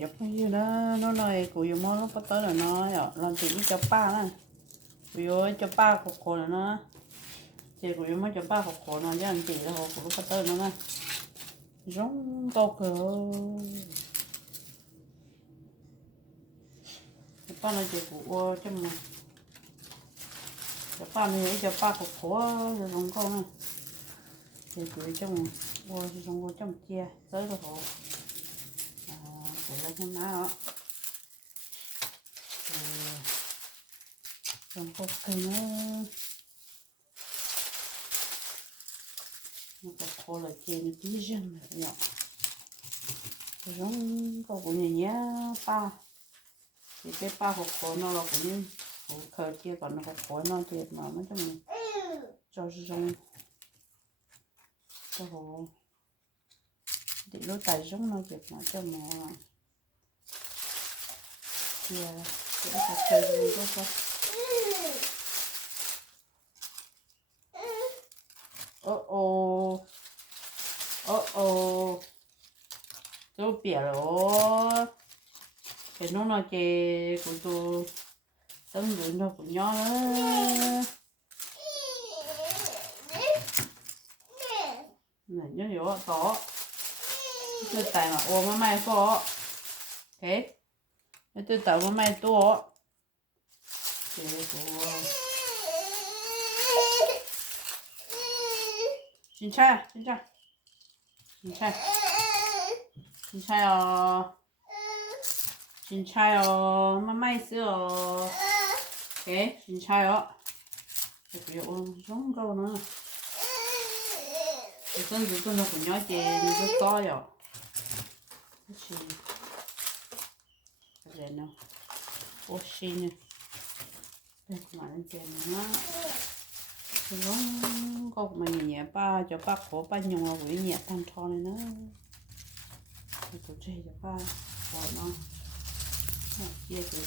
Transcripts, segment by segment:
Giúp như nó nói cụ dùng món lúc bắt tới là nó làm chuyện cho ba nè, ví dụ cho ba phục hồi là nó, chị cụ dùng món cho ba phục hồi nó chứ anh chị là hồi cụ lúc bắt tới nó nè, giống to cỡ, ba nói chị cụ cho mà, cho ba này cho ba phục hồi rồi giống con nè, chị cụ trong, trong trong chia tới rồi cụ lấy cái má đó. Trong có cây nó có khô là trên tí rừng nhỏ giống có của nhà nhá ba thì cái ba hộp khô nó là cũng như hộp khờ kia còn nó hộp khô nó thì mà nó cho mình cho rong cho hồ thì nó tài giống nó việc mà cho mà kia để hộp khờ gì đó thôi. Tôi biết rồi cái nó chơi của tôi tấm lưỡi nó cũng nhỏ đó này nhớ hiểu có tôi tại mà ôm mà mai có thế tôi tại mà mai to cái của xin cha xin chào mà mai sữa thế xin chào cái ôm giống câu nữa cái thân của tôi nó cũng nhỏ chè nó to rồi cái gì cái nào ô xin đây mà anh chè nó giống câu mà nhẹ ba cho ba khổ ba nhung là quỷ nhẹ tan thon này nữa cái tổ chè cho ba rồi nó chia cái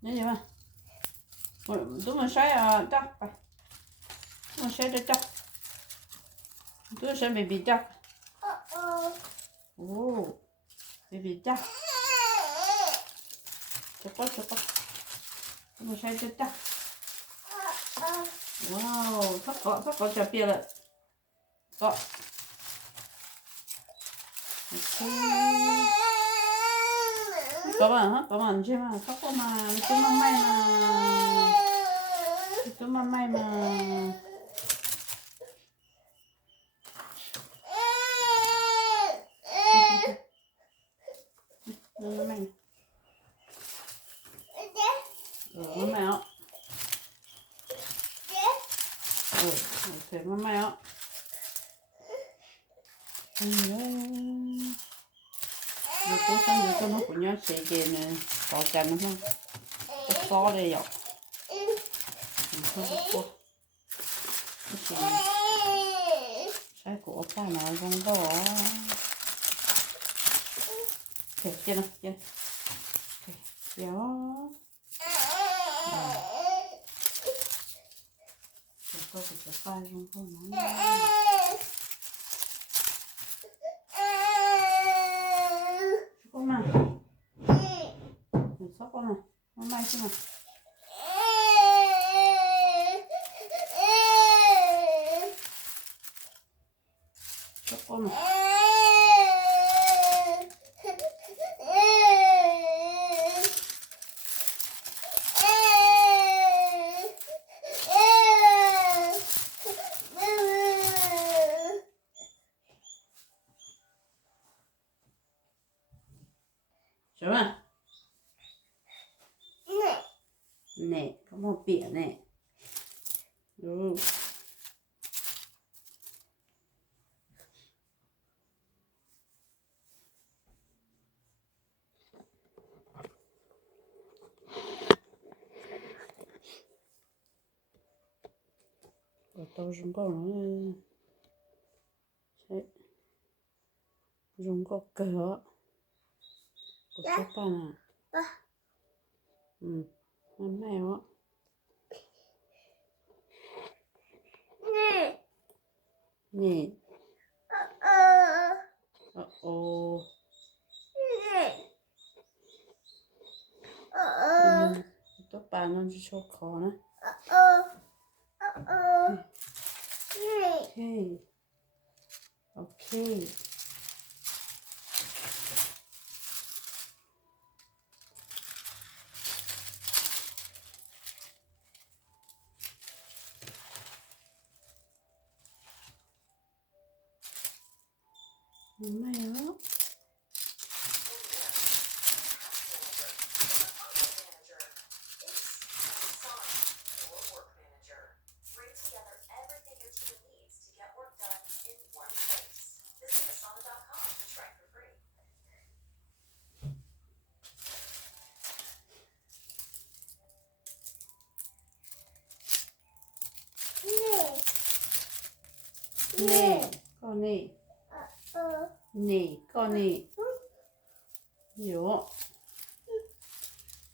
nhớ gì mà tôi mà sai chắc phải tôi sai cho chắc tôi sai bị chắc bị chắc cho có tôi mà sai cho chắc wow sắp có chả bia rồi có có bạn chứ mà sắp có mà cứ may mà mèo thế mèo rồi cố xong rồi nó cũng nhớ xì chè này có chanh nó không có xó đây rồi không có cái của ba nào không có kìa trên nó trên kéo có cái tay không nó con mà sóc con mà nó may chứ mà sóc con mà nè có một biển này tôi dùng có nó dùng có cỡ của các bạn con mèo á nè ô tốt bà nó cho khó nữa okay okay mày đó nè con nè nè con nè hiểu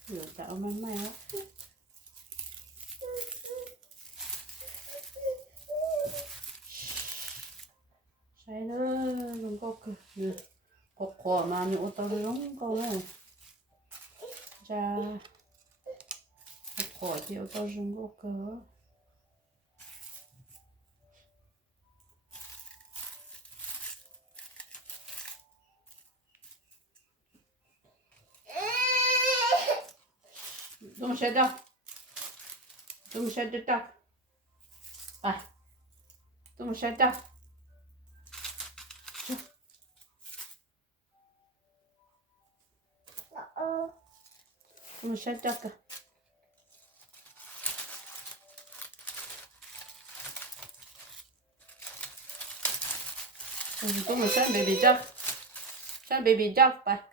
hiểu tạo mày đó sai nữa đừng có cười có mà nhổ tao đúng câu này ra có chịu tao dùng có cỡ Don't shut up. Don't shut it up. Ah. Don't shut up. Don't shut up. Don't shut baby duck. Shut baby duck back.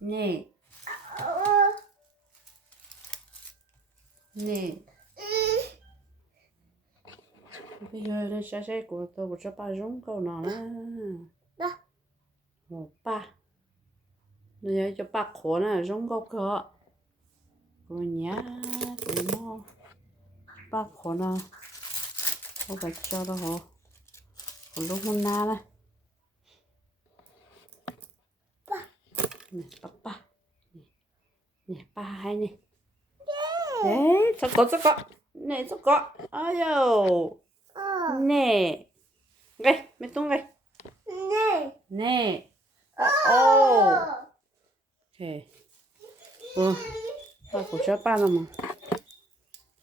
Nè. Nè. Bây giờ đây sẽ của tôi cho ba giống câu nào đó. Một ba. Bây giờ cho ba khổ này giống câu cỡ. Rồi nhá, rồi mò. Ba khổ nào. Không phải cho đâu hả? Còn lúc hôm nay đây. Nè, ba. Nè, ba hai nè. Đấy, sao có. Nè, sao có. Ôi dồi. Nè. Đây, mẹ tung đây. Nè. Ô. Ok. Ba của cho ba nào mà.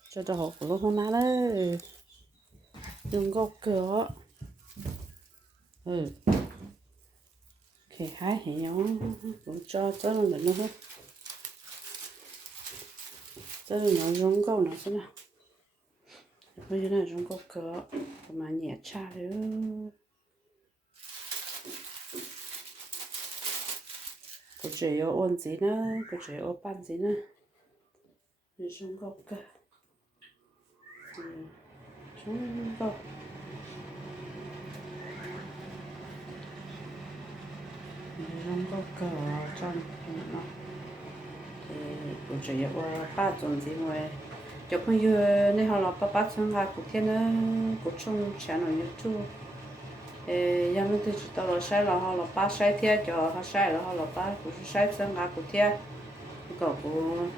Cho tao học của lúc hôm nay đấy. Đừng có cửa. Ok, hai hệ nhau. Cũng cho nó là nó hết. Cho nó giống câu nào xem nào. Bây giờ là giống câu cửa. Mà nhẹ cha nữa. Có trẻ ở ôn gì nữa. Có trẻ ở bàn gì nữa. Giống câu cửa. Giống câu. Giống câu cửa trong nó. Thì cũng chỉ có ba tuần gì mà cho bây giờ nên họ là ba tháng ngày cũng thế nữa cũng chung channel YouTube giờ mình thì chỉ tao là sai là họ là ba sai thế cho họ sai là họ là ba cũng sai tháng ngày cũng thế có cũng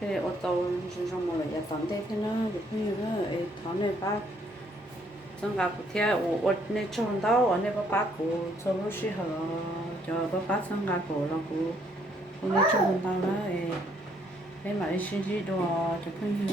thế ở tàu trong một là giờ tận thế nữa thì bây giờ tháng này ba tháng ngày cũng thế ở nên trong đó ở nên ba cũng cho lúc xí họ cho ba tháng ngày cũng là cũng nên trong đó là thế mà xin gì đó cho bây giờ